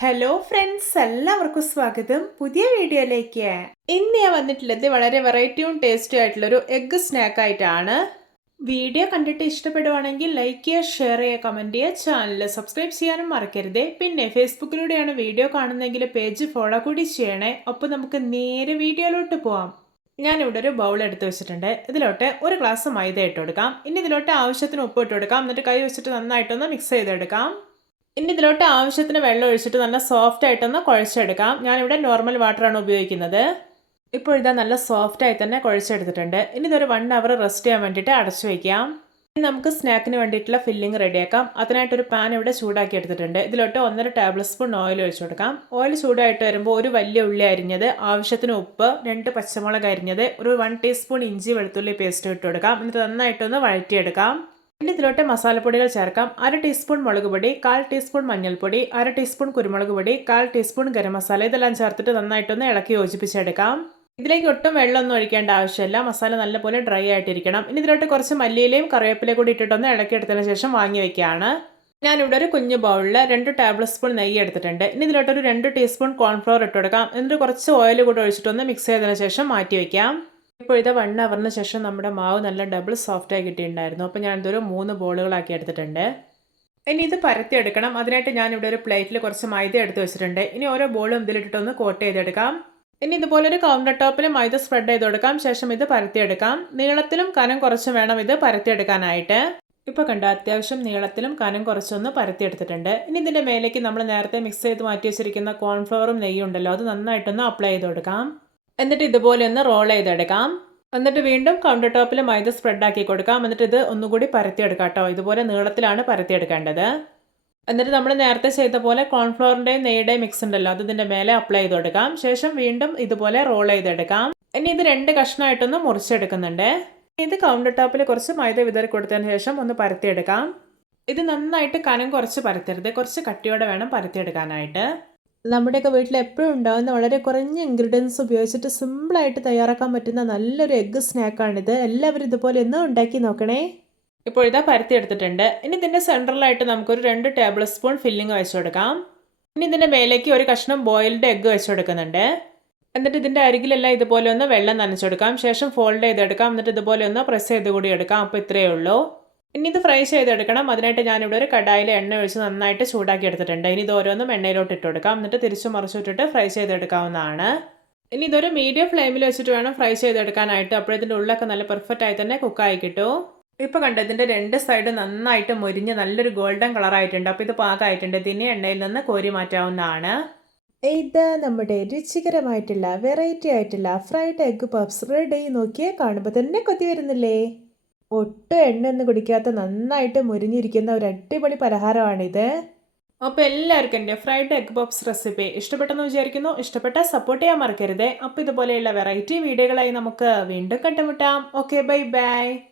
Hello friends എല്ലാവർക്കും സ്വാഗതം. പുതിയ വീഡിയോയിലേക്ക് ഇന്ന് ഞാൻ വന്നിട്ടുള്ളത് വളരെ വെറൈറ്റിയും ടേസ്റ്റും ആയിട്ടുള്ളൊരു എഗ്ഗ് സ്നാക്ക് ആയിട്ടാണ്. വീഡിയോ കണ്ടിട്ട് ഇഷ്ടപ്പെടുവാണെങ്കിൽ ലൈക്ക് ചെയ്യുക ഷെയർ ചെയ്യുക കമന്റ് ചെയ്യുക ചാനൽ സബ്സ്ക്രൈബ് ചെയ്യാനും മറക്കരുത്. പിന്നെ ഫേസ്ബുക്കിലൂടെയാണ് വീഡിയോ കാണുന്നതെങ്കിൽ പേജ് ഫോളോ കൂടി ചെയ്യണേ. അപ്പോൾ നമുക്ക് നേരെ വീഡിയോയിലോട്ട് പോവാം. ഞാനിവിടെ ഒരു ബൗൾ എടുത്ത് വെച്ചിട്ടുണ്ട്. ഇതിലോട്ട് ഒരു ഗ്ലാസ് മൈദ ഇട്ട് കൊടുക്കാം. ഇനി ഇതിലോട്ട് ആവശ്യത്തിന് ഉപ്പ് ഇട്ട് കൊടുക്കാം. എന്നിട്ട് കൈ വെച്ചിട്ട് നന്നായിട്ടൊന്ന് മിക്സ് ചെയ്തെടുക്കാം. ഇനി ഇതിലോട്ട് ആവശ്യത്തിന് വെള്ളം ഒഴിച്ചിട്ട് നല്ല സോഫ്റ്റ് ആയിട്ടൊന്ന് കുഴച്ചെടുക്കാം. ഞാനിവിടെ നോർമൽ വാട്ടറാണ് ഉപയോഗിക്കുന്നത്. ഇപ്പോൾ ഇതാ നല്ല സോഫ്റ്റായി തന്നെ കുഴച്ചെടുത്തിട്ടുണ്ട്. ഇനി ഇതൊരു വൺ അവർ റെസ്റ്റ് ചെയ്യാൻ വേണ്ടിയിട്ട് അടച്ചു വയ്ക്കാം. ഇനി നമുക്ക് സ്നാക്കിന് വേണ്ടിയിട്ടുള്ള ഫില്ലിംഗ് റെഡിയാക്കാം അതിനായിട്ടൊരു പാൻ ഇവിടെ ചൂടാക്കി എടുത്തിട്ടുണ്ട്. ഇതിലോട്ട് ഒന്നര ടേബിൾ സ്പൂൺ ഓയിൽ ഒഴിച്ചു കൊടുക്കാം. ഓയിൽ ചൂടായിട്ട് വരുമ്പോൾ ഒരു വലിയ ഉള്ളി അരിഞ്ഞത് ആവശ്യത്തിന് ഉപ്പ് രണ്ട് പച്ചമുളക് അരിഞ്ഞത് ഒരു വൺ ടീസ്പൂൺ ഇഞ്ചി വെളുത്തുള്ളി പേസ്റ്റ് ഇട്ട് കൊടുക്കാം. എന്നിട്ട് നന്നായിട്ടൊന്ന് വഴറ്റിയെടുക്കാം. ഇനി ഇതിലോട്ട് മസാലപ്പൊടികൾ ചേർക്കാം. അര ടീസ്പൂൺ മുളക് പൊടി കാൽ ടീസ്പൂൺ മഞ്ഞൾപ്പൊടി അര ടീസ്പൂൺ കുരുമുളക് പൊടി കാൽ ടീസ്പൂൺ ഗരം മസാല. ഇതെല്ലാം ചേർത്തിട്ട് നന്നായിട്ടൊന്ന് ഇളക്കി യോജിപ്പിച്ചെടുക്കാം. ഇതിലേക്ക് ഒട്ടും വെള്ളമൊന്നും ഒഴിക്കേണ്ട ആവശ്യമില്ല. മസാല നല്ലപോലെ ഡ്രൈ ആയിട്ടിരിക്കണം. ഇനി ഇതിലോട്ട് കുറച്ച് മല്ലിയിലയും കറിവേപ്പിലയും കൂടി ഇട്ടിട്ടൊന്ന് ഇളക്കിയെടുത്തതിന് ശേഷം വാങ്ങി വെക്കുകയാണ്. ഞാനിവിടെ ഒരു കുഞ്ഞു ബൗളിൽ രണ്ട് ടേബിൾ സ്പൂൺ നെയ്യ് എടുത്തിട്ടുണ്ട്. ഇനി ഇതിലോട്ടൊരു രണ്ട് ടീസ്പൂൺ കോൺഫ്ലോർ ഇട്ട് കൊടുക്കാം. എന്നിട്ട് കുറച്ച് ഓയിൽ കൂടി ഒഴിച്ചിട്ടൊന്ന് മിക്സ് ചെയ്തതിന് ശേഷം മാറ്റി വയ്ക്കാം ഇപ്പോൾ ഇത് വൺ അവറിന് ശേഷം നമ്മുടെ മാവ് നല്ല ഡബിൾ സോഫ്റ്റായി കിട്ടിയിട്ടുണ്ടായിരുന്നു. അപ്പോൾ ഞാൻ ഇതൊരു മൂന്ന് ബോളുകളാക്കി എടുത്തിട്ടുണ്ട്. ഇനി ഇത് പരത്തിയെടുക്കണം അതിനായിട്ട് ഞാൻ ഇവിടെ ഒരു പ്ലേറ്റിൽ കുറച്ച് മൈദ എടുത്ത് വെച്ചിട്ടുണ്ട്. ഇനി ഓരോ ബോളും ഇതിലിട്ടിട്ടൊന്ന് കോട്ട് ചെയ്തെടുക്കാം. ഇനി ഇതുപോലെ ഒരു കൗണ്ടർ ടോപ്പിൽ മൈദ സ്പ്രെഡ് ചെയ്ത് കൊടുക്കാം. ശേഷം ഇത് പരത്തിയെടുക്കാം നീളത്തിലും കനം കുറച്ചും വേണം ഇത് പരത്തിയെടുക്കാനായിട്ട് ഇപ്പോൾ കണ്ട അത്യാവശ്യം നീളത്തിലും കനം കുറച്ചൊന്ന് പരത്തിയെടുത്തിട്ടുണ്ട് ഇനി ഇതിന്റെ മേലേക്ക് നമ്മൾ നേരത്തെ മിക്സ് ചെയ്ത് മാറ്റി വെച്ചിരിക്കുന്ന കോൺഫ്ലവറും നെയ്യും ഉണ്ടല്ലോ അത് നന്നായിട്ടൊന്ന് അപ്ലൈ ചെയ്ത് കൊടുക്കാം. എന്നിട്ട് ഇതുപോലെ ഒന്ന് റോൾ ചെയ്തെടുക്കാം. എന്നിട്ട് വീണ്ടും കൗണ്ടർ ടോപ്പിൽ മൈദ സ്പ്രെഡ് ആക്കി കൊടുക്കാം. എന്നിട്ട് ഇത് ഒന്നുകൂടി പരത്തിയെടുക്കാം കേട്ടോ ഇതുപോലെ നീളത്തിലാണ് പരത്തിയെടുക്കേണ്ടത്. എന്നിട്ട് നമ്മൾ നേരത്തെ ചെയ്ത പോലെ കോൺഫ്ലോറിന്റെയും നെയ്യുടെയും മിക്സ് ഉണ്ടല്ലോ അത് ഇതിന്റെ മേലെ അപ്ലൈ ചെയ്ത് കൊടുക്കാം ശേഷം വീണ്ടും ഇതുപോലെ റോൾ ചെയ്തെടുക്കാം. ഇനി ഇത് രണ്ട് കഷ്ണമായിട്ടൊന്ന് മുറിച്ചെടുക്കുന്നുണ്ട്. ഇത് കൗണ്ടർ ടോപ്പിൽ കുറച്ച് മൈദ വിതറി കൊടുത്തതിന് ശേഷം ഒന്ന് പരത്തിയെടുക്കാം. ഇത് നന്നായിട്ട് കനം കുറച്ച് പരത്തരുത്. കുറച്ച് കട്ടിയോടെ വേണം പരത്തിയെടുക്കാനായിട്ട്. നമ്മുടെയൊക്കെ വീട്ടിൽ എപ്പോഴും ഉണ്ടാകുന്ന വളരെ കുറഞ്ഞ ഇൻഗ്രീഡിയൻസ് ഉപയോഗിച്ചിട്ട് സിമ്പിളായിട്ട് തയ്യാറാക്കാൻ പറ്റുന്ന നല്ലൊരു എഗ്ഗ് സ്നാക്കാണിത് എല്ലാവരും ഇതുപോലെ ഒന്ന് ഉണ്ടാക്കി നോക്കണേ. ഇപ്പോൾ ഇതാ പരത്തി എടുത്തിട്ടുണ്ട്. ഇനി ഇതിന്റെ സെൻട്രലായിട്ട് നമുക്കൊരു രണ്ട് ടേബിൾ സ്പൂൺ ഫില്ലിങ് വെച്ച് കൊടുക്കാം. ഇനി ഇതിന്റെ മേലേക്ക് ഒരു കഷ്ണം ബോയിൽഡ് എഗ്ഗ് വെച്ച് കൊടുക്കുന്നുണ്ട്. എന്നിട്ട് ഇതിന്റെ അരികിലെല്ലാം ഇതുപോലെ ഒന്ന് വെള്ളം നനച്ചെടുക്കാം ശേഷം ഫോൾഡ് ചെയ്തെടുക്കാം. എന്നിട്ട് ഇതുപോലെ ഒന്ന് പ്രസ് ചെയ്ത് കൂടി എടുക്കാം. അപ്പോൾ ഇത്രയേ ഉള്ളൂ. ഇനി ഇത് ഫ്രൈ ചെയ്തെടുക്കണം. അതിനായിട്ട് ഞാനിവിടെ ഒരു കടായിൽ എണ്ണ ഒഴിച്ച് നന്നായിട്ട് ചൂടാക്കി എടുത്തിട്ടുണ്ട്. ഇനി ഇത് ഓരോന്നും എണ്ണയിലോട്ട് ഇട്ട് കൊടുക്കാം. എന്നിട്ട് തിരിച്ചു മറിച്ചിട്ടിട്ട് ഫ്രൈ ചെയ്തെടുക്കാവുന്നതാണ്. ഇനി ഇതൊരു മീഡിയം ഫ്ലെയിമിൽ വെച്ചിട്ട് വേണം ഫ്രൈ ചെയ്തെടുക്കാനായിട്ട്. അപ്പോൾ ഇതിന്റെ ഉള്ളൊക്കെ നല്ല പെർഫെക്റ്റ് ആയി തന്നെ കുക്കായി കിട്ടും. ഇപ്പോൾ കണ്ടോ ഇതിന്റെ രണ്ട് സൈഡ് നന്നായിട്ട് മുരിഞ്ഞ് നല്ലൊരു ഗോൾഡൻ കളറായിട്ടുണ്ട് അപ്പോൾ ഇത് പാകമായിട്ടുണ്ട്. ഇതിനെ എണ്ണയിൽ നിന്ന് കോരി മാറ്റാവുന്നതാണ്. ഇത് നമ്മുടെ രുചികരമായിട്ടുള്ള വെറൈറ്റി ആയിട്ടുള്ള ഫ്രൈഡ് എഗ് പഫ്സ് റെഡി നോക്കിയാൽ കാണുമ്പോൾ തന്നെ കൊതി വരുന്നില്ലേ? ഒട്ടും എണ്ണയൊന്നും കുടിക്കാത്ത നന്നായിട്ട് മുരിഞ്ഞിരിക്കുന്ന ഒരു അടിപൊളി പലഹാരമാണിത്. അപ്പോൾ എല്ലാവർക്കും എന്റെ ഫ്രൈഡ് എഗ് പോപ്സ് റെസിപ്പി ഇഷ്ടപ്പെട്ടെന്ന് വിചാരിക്കുന്നു. ഇഷ്ടപ്പെട്ട സപ്പോർട്ട് ചെയ്യാൻ മറക്കരുത്. അപ്പോൾ ഇതുപോലെയുള്ള വെറൈറ്റി വീഡിയോകളായി നമുക്ക് വീണ്ടും കണ്ടുമുട്ടാം. Okay bye bye.